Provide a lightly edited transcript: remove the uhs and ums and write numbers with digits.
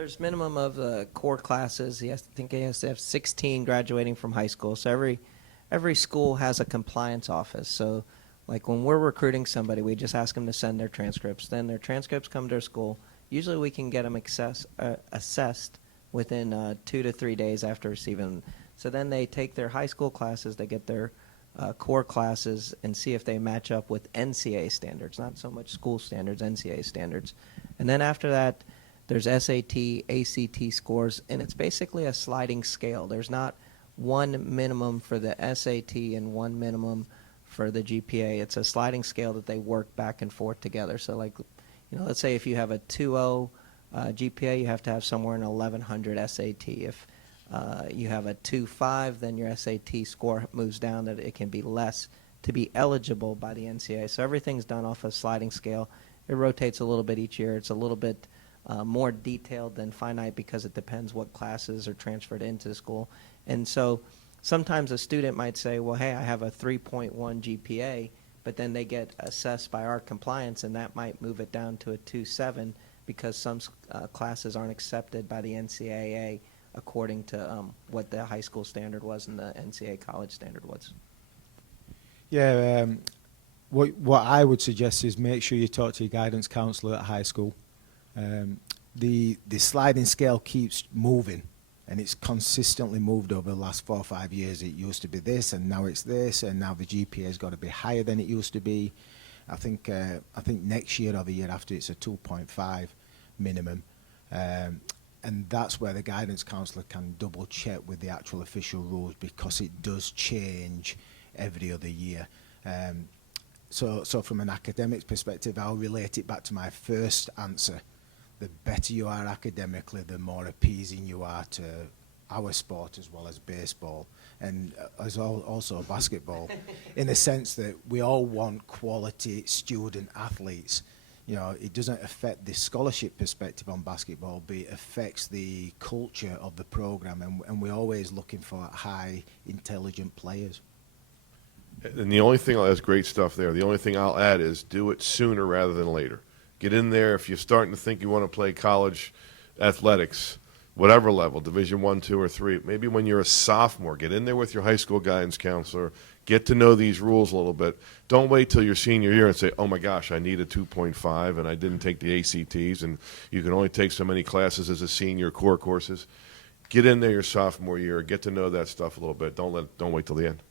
there's minimum of core classes. I think he has to have 16 graduating from high school. So every school has a compliance office. So like when we're recruiting somebody, we just ask them to send their transcripts. Then their transcripts come to our school. Usually we can get them assessed within 2 to 3 days after receiving them. So then they take their high school classes, they get their core classes, and see if they match up with NCAA standards, not so much school standards, NCAA standards. And then after that, there's SAT, ACT scores, and it's basically a sliding scale. There's not one minimum for the SAT and one minimum for the GPA. It's a sliding scale that they work back and forth together. So like, let's say if you have a 2.0 GPA, you have to have somewhere in 1100 SAT. If you have a 2.5, then your SAT score moves down that it can be less to be eligible by the NCAA. So everything's done off a sliding scale. It rotates a little bit each year. It's a little bit more detailed than finite because it depends what classes are transferred into the school. And so sometimes a student might say, well, hey, I have a 3.1 GPA, but then they get assessed by our compliance, and that might move it down to a 2.7 because some classes aren't accepted by the NCAA according to what the high school standard was and the NCAA college standard was. Yeah, what I would suggest is make sure you talk to your guidance counselor at high school. The sliding scale keeps moving, and it's consistently moved over the last 4 or 5 years. It used to be this, and now it's this, and now the GPA has got to be higher than it used to be. I think next year or the year after it's a 2.5 minimum, and that's where the guidance counsellor can double check with the actual official rules, because it does change every other year. So from an academics perspective, I'll relate it back to my first answer. The better you are academically, the more appeasing you are to our sport as well as baseball and as also basketball, in the sense that we all want quality student athletes. It doesn't affect the scholarship perspective on basketball, but it affects the culture of the program, and we're always looking for high, intelligent players. And the only thing, that's great stuff there. The only thing I'll add is do it sooner rather than later. Get in there if you're starting to think you want to play college athletics, whatever level, Division I, II, or III. Maybe when you're a sophomore, get in there with your high school guidance counselor. Get to know these rules a little bit. Don't wait till your senior year and say, oh my gosh, I need a 2.5 and I didn't take the ACTs, and you can only take so many classes as a senior, core courses. Get in there your sophomore year. Get to know that stuff a little bit. Don't wait till the end.